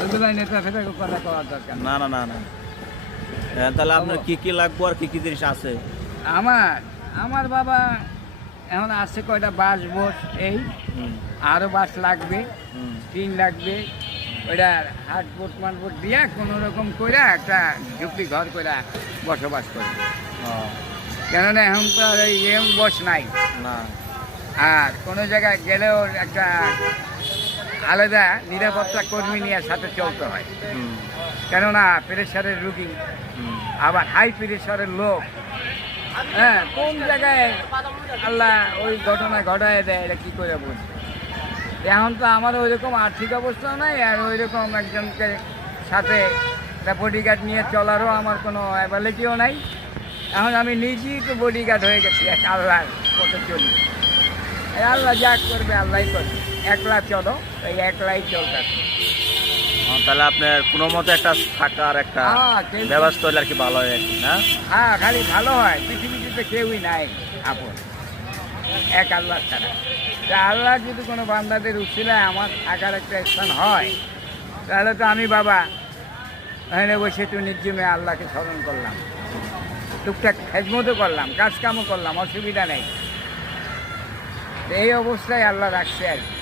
ওইগুলো নেতা ফেতা কথা করার দরকার নেই। না না না না তাহলে আপনার কি কি লাগবে আর কি কি জিনিস আছে? আমার আমার বাবা এখন আছে কয়টা বাস বোস এই হুম, আরও বাস লাগবে, হুম, টিন লাগবে, ওইটা হাট বোট মানবোট দিয়া কোনো রকম করে একটা ঝুপড়ি ঘর করে বসবাস করে। ও, কেননা এখন তো আর এই এম বস নাই, না আর কোনো জায়গায় গেলেও একটা আলাদা নিরাপত্তা কর্মী নিয়ে সাথে চলতে হয়। হুম, কেননা প্রেশারের রুগী, হুম, আবার হাই প্রেশারের লোক, হ্যাঁ কোন জায়গায় আল্লাহ ওই ঘটনা ঘটায় দেয় এটা কী করে বুঝবে। এখন তো আমার ওই রকম আর্থিক অবস্থা নাই, আর ওই রকম একজনকে সাথে একটা বডিগার্ড নিয়ে চলারও আমার কোনো অ্যাবিলিটিও নাই। এখন আমি নিজেই তো বডিগার্ড হয়ে গেছি এক আল্লাহর মতো চলি। এই আল্লাহ যা করবে আল্লাহই করবে, একলা চলো এই একলাই চলতেছে। ও, তাহলে আপনার কোনো মতো একটা থাকার একটা ব্যবস্থা হলে আর কি ভালো হয় আর কি, না? হ্যাঁ খালি ভালো হয়, পৃথিবীতে তো কেউই নাই আপন, এক আল্লাহ ছাড়া। তা আল্লাহ যদি কোনো বান্দাদের উচ্ছিলায় আমার থাকার একটা স্থান হয়, তাহলে তো আমি বাবা এখানে বসে একটু নির্জমে আল্লাহকে স্মরণ করলাম, টুকটাক খেজমতও করলাম, কাজকামও করলাম, অসুবিধা নেই। এই অবস্থায় আল্লাহ রাখছে আর কি।